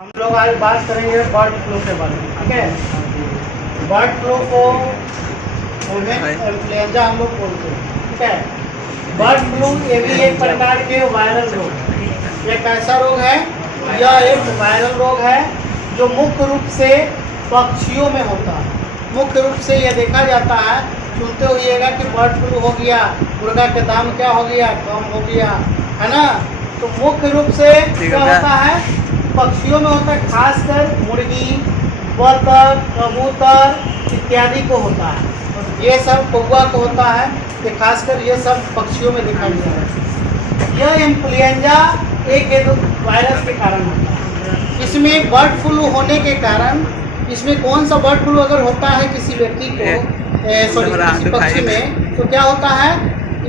हम लोग आज बात करेंगे बर्ड फ्लू के बारे में। ठीक है, बर्ड फ्लू को इन्फ्लुएंजा हम लोग बोलते हैं। ठीक है, बर्ड फ्लू ये भी एक प्रकार के वायरल रोग है। एक ऐसा रोग है, यह एक वायरल रोग है जो मुख्य रूप से पक्षियों में होता है। मुख्य रूप से यह देखा जाता है, सुनते होइएगा कि बर्ड फ्लू हो गया, मुर्गा का दाम क्या हो गया, कम हो गया, है ना। तो मुख्य रूप से क्या होता है, पक्षियों में होता है, खासकर मुर्गी, बतख, कबूतर इत्यादि को होता है। ये सब कौवा को होता है, ये खासकर ये सब पक्षियों में दिखाई दे रहा है। यह इन्फ्लुएंजा एक वायरस के कारण होता है। इसमें बर्ड फ्लू होने के कारण, इसमें कौन सा बर्ड फ्लू अगर होता है किसी व्यक्ति को किसी पक्षी में, तो क्या होता है,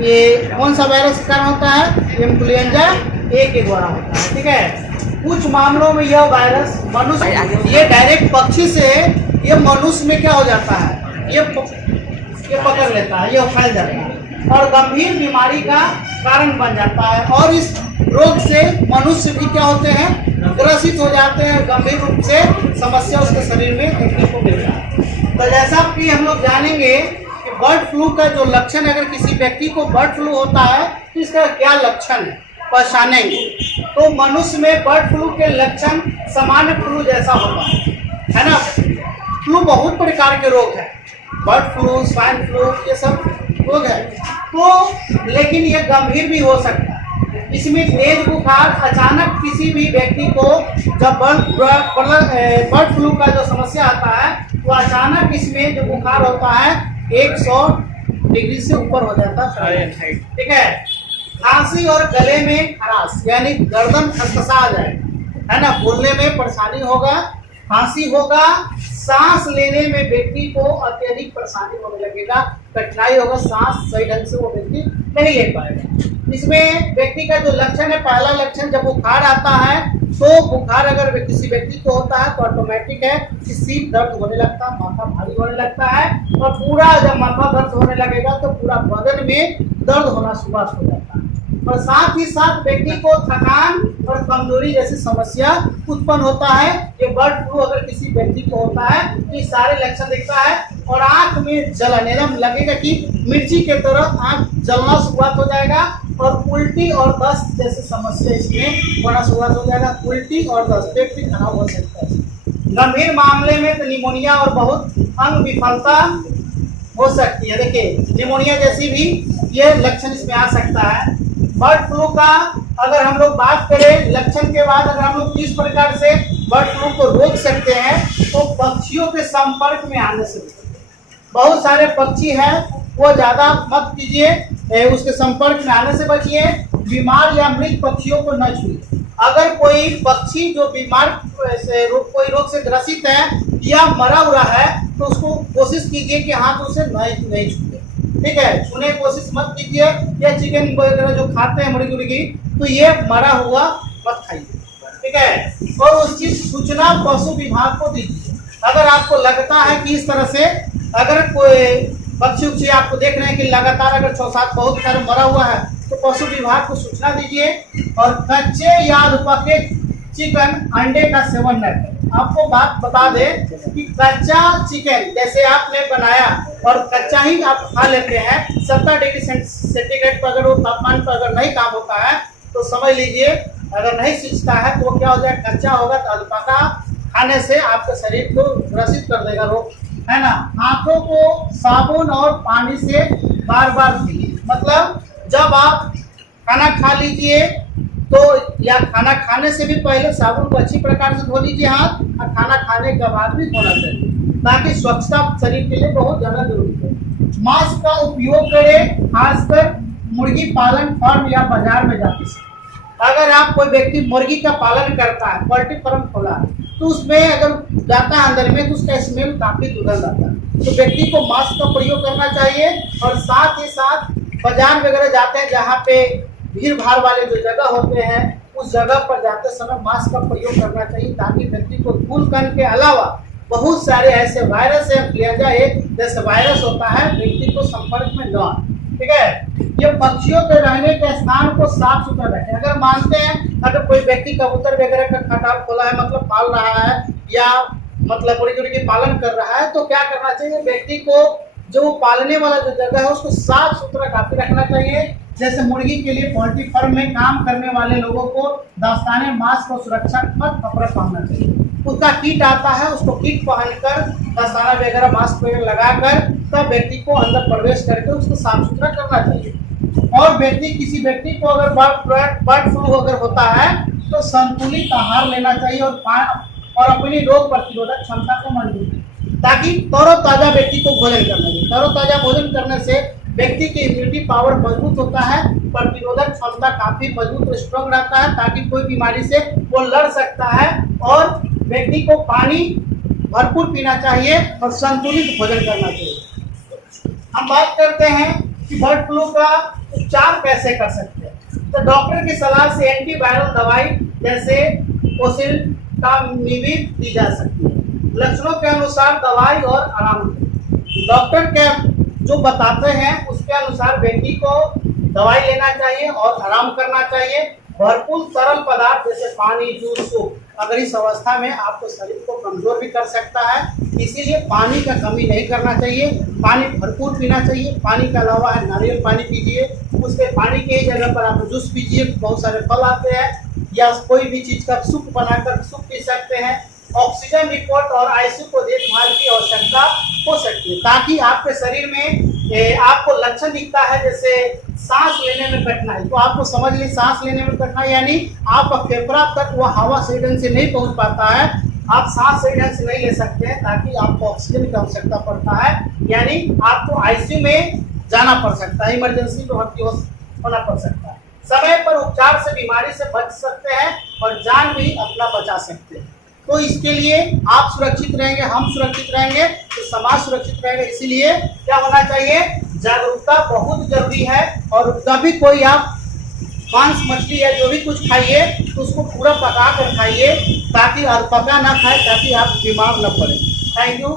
ये कौन सा वायरस के कारण होता है, इन्फ्लुएंजा ए के द्वारा होता है। ठीक है, कुछ मामलों में यह वायरस मनुष्य, ये डायरेक्ट पक्षी से ये मनुष्य में क्या हो जाता है, ये पकड़ लेता है, ये फैल जाता है और गंभीर बीमारी का कारण बन जाता है। और इस रोग से मनुष्य भी क्या होते हैं, ग्रसित हो जाते हैं, गंभीर रूप से समस्या उसके शरीर में देखने को मिलता है। तो जैसा कि हम लोग जानेंगे कि बर्ड फ्लू का जो लक्षण, अगर किसी व्यक्ति को बर्ड फ्लू होता है तो इसका क्या लक्षण है, पहचानेंगे। तो मनुष्य में बर्ड फ्लू के लक्षण सामान्य फ्लू जैसा होता है ना। फ्लू बहुत प्रकार के रोग हैं, बर्ड फ्लू, स्वाइन फ्लू, ये सब रोग है। तो लेकिन ये गंभीर भी हो सकता है। इसमें तेज बुखार, अचानक किसी भी व्यक्ति को जब बर्ड फ्लू का जो समस्या आता है, तो अचानक इसमें जो बुखार होता है 100 डिग्री से ऊपर हो जाता है। ठीक है, खांसी और गले में खराश, यानी गर्दन खसखसा आ जाए, है ना, बोलने में परेशानी होगा, खांसी होगा, सांस लेने में व्यक्ति को अत्यधिक परेशानी होने लगेगा, कठिनाई होगा, सांस सही ढंग से वो व्यक्ति नहीं ले पाएगा। इसमें व्यक्ति का जो लक्षण है, पहला लक्षण जब बुखार आता है, तो बुखार अगर किसी व्यक्ति को होता है तो ऑटोमेटिक है कि सिर दर्द होने लगता है, माथा भारी होने लगता है, और पूरा जब माथा दर्द होने लगेगा तो पूरा बदन में दर्द होना शुरुआत हो जाता है। और साथ ही साथ व्यक्ति को थकान और कमजोरी जैसी समस्या उत्पन्न होता है। ये बर्ड फ्लू अगर किसी व्यक्ति को होता है तो ये सारे लक्षण दिखता है। और आंख में जलन, एकदम लगेगा कि मिर्ची के तरह आंख जलना शुरुआत हो जाएगा, और उल्टी और दस्त जैसी समस्या इसमें होना शुरुआत हो जाएगा। उल्टी और दस्त, पेट भी खराब हो सकता है। गंभीर मामले में तो निमोनिया और बहुत अंग विफलता हो सकती है। देखिए, निमोनिया जैसी भी ये लक्षण इसमें आ सकता है। बर्ड फ्लू का अगर हम लोग बात करें लक्षण के बाद, अगर हम लोग किस प्रकार से बर्ड फ्लू को रोक सकते हैं, तो पक्षियों के संपर्क में आने से। बहुत सारे पक्षी हैं, वो ज़्यादा मत कीजिए, उसके संपर्क में आने से बचिए। बीमार या मृत पक्षियों को न छुइए। अगर कोई पक्षी जो बीमार कोई रोग से ग्रसित है या मरा हुआ है, तो उसको कोशिश कीजिए कि हाथ उसे नहीं छुए। ठीक है, छूने की कोशिश मत कीजिए। या चिकन वगैरह जो खाते हैं मुर्गी उर्गी, तो ये मरा हुआ मत खाइए। ठीक है, और उसकी सूचना पशु विभाग को दीजिए। अगर आपको लगता है कि इस तरह से अगर कोई पक्षी उक्षी आपको देख रहे हैं कि लगातार अगर 6-7 बहुत सारे मरा हुआ है, तो पशु विभाग को सूचना दीजिए। और कच्चे या पके चिकन, अंडे का सेवन न करें। आपको बात बता दें कि कच्चा चिकन जैसे आपने बनाया और कच्चा ही आप खा लेते हैं, 70 डिग्री सेंटीग्रेड पर अगर वो तापमान पर अगर नहीं काम होता है, तो समझ लीजिए अगर नहीं सींचता है तो वो क्या हो जाएगा, कच्चा होगा। तो अल्पाका खाने से आपके शरीर को ग्रसित कर देगा रोग, है ना। हाथों को साबुन और पानी से बार बार धोइए। मतलब जब आप खाना खा लीजिए तो, या खाना खाने से भी पहले साबुन को अच्छी प्रकार से धो लीजिए हाथ, और खाना खाने के बाद भी धोना चाहिए, ताकि स्वच्छता शरीर के लिए बहुत ज़्यादा जरूरी है। मास्क का उपयोग करें, खासकर मुर्गी पालन फार्म या बाजार में जाते समय। अगर आप कोई व्यक्ति मुर्गी का पालन करता है, पोल्ट्री फार्म खोला है, तो उसमें अगर जाता है अंदर में, तो उसका स्मेल काफ़ी दुर्गंध आता है। तो व्यक्ति को मास्क का प्रयोग करना चाहिए। और साथ ही साथ बाजार वगैरह जाते हैं जहाँ पे भीड़ भाड़ वाले जो जगह होते हैं, उस जगह पर जाते समय मास्क का प्रयोग करना चाहिए, ताकि व्यक्ति को धूल कण के अलावा बहुत सारे ऐसे वायरस है, इन्फ्लुएंजा एक जैसे वायरस होता है, व्यक्ति को संपर्क में न आए। ठीक है। ये पक्षियों के रहने के स्थान को साफ सुथरा रखें। अगर मानते हैं अगर कोई व्यक्ति कबूतर वगैरह का खटाल खोला है, मतलब पाल रहा है या मतलब मुर्गी की पालन कर रहा है, तो क्या करना चाहिए, व्यक्ति को जो पालने वाला जो जगह है उसको साफ सुथरा काफी रखना चाहिए। जैसे मुर्गी के लिए पोल्ट्री फार्म में काम करने वाले लोगों को दस्ताने, मास्क और सुरक्षात्मक कपड़ा पहनना चाहिए। उसका किट आता है, उसको किट पहनकर दस्ताना वगैरह, मास्क वगैरह लगाकर तब व्यक्ति को अंदर प्रवेश करके उसको साफ सुथरा करना चाहिए। और किसी व्यक्ति को अगर बर्ड फ्लू अगर होता है तो संतुलित आहार लेना चाहिए और अपनी रोग प्रतिरोधक क्षमता को मजबूत, ताकि तरोताजा व्यक्ति को भोजन करना चाहिए। तरोताजा भोजन करने से व्यक्ति की इम्यूनिटी पावर मजबूत होता है, प्रतिरोधक क्षमता काफी मजबूत और स्ट्रॉन्ग रहता है, ताकि कोई बीमारी से वो लड़ सकता है। और व्यक्ति को पानी भरपूर पीना चाहिए और संतुलित भोजन करना चाहिए। हम बात करते हैं कि बर्ड फ्लू का उपचार कैसे कर सकते हैं। तो डॉक्टर की सलाह से एंटीवायरल दवाई जैसे ओसेल्टामिविर दी जा सकती है। लक्षणों के अनुसार दवाई और आराम। डॉक्टर के जो बताते हैं उसके अनुसार व्यक्ति को दवाई लेना चाहिए और आराम करना चाहिए। भरपूर तरल पदार्थ जैसे पानी, जूस, सूप अगर इस अवस्था में आपको शरीर को कमजोर भी कर सकता है, इसीलिए पानी का कमी नहीं करना चाहिए। पानी भरपूर पीना चाहिए। पानी के अलावा है नारियल पानी पीजिए, उसके पानी के जगह पर आप जूस पीजिए। बहुत सारे फल आते हैं, या कोई भी चीज का सूप बनाकर सूप पी सकते हैं। ऑक्सीजन रिपोर्ट और आईसीयू को देखभाल की आवश्यकता हो सकती है, ताकि आपके शरीर में आपको लक्षण दिखता है जैसे सांस लेने में कठिनाई, तो आपको समझ ली सांस लेने में कठिनाई यानी आपका फेफड़ा तक वह हवा सही ढंग से नहीं पहुंच पाता है, आप सांस सही ढंग से नहीं ले सकते हैं, ताकि आपको ऑक्सीजन की आवश्यकता पड़ता है, यानी आपको आईसीयू में जाना पड़ सकता है, इमरजेंसी में भर्ती होना पड़ सकता है। समय पर उपचार से बीमारी से बच सकते हैं और जान भी अपना बचा सकते हैं। तो इसके लिए आप सुरक्षित रहेंगे, हम सुरक्षित रहेंगे, तो समाज सुरक्षित रहेगा। इसीलिए क्या होना चाहिए, जागरूकता बहुत जरूरी है। और कभी कोई आप मांस, मछली या जो भी कुछ खाइए तो उसको पूरा पका कर खाइए, ताकि पका ना खाए, ताकि आप बीमार न पड़े। Thank you.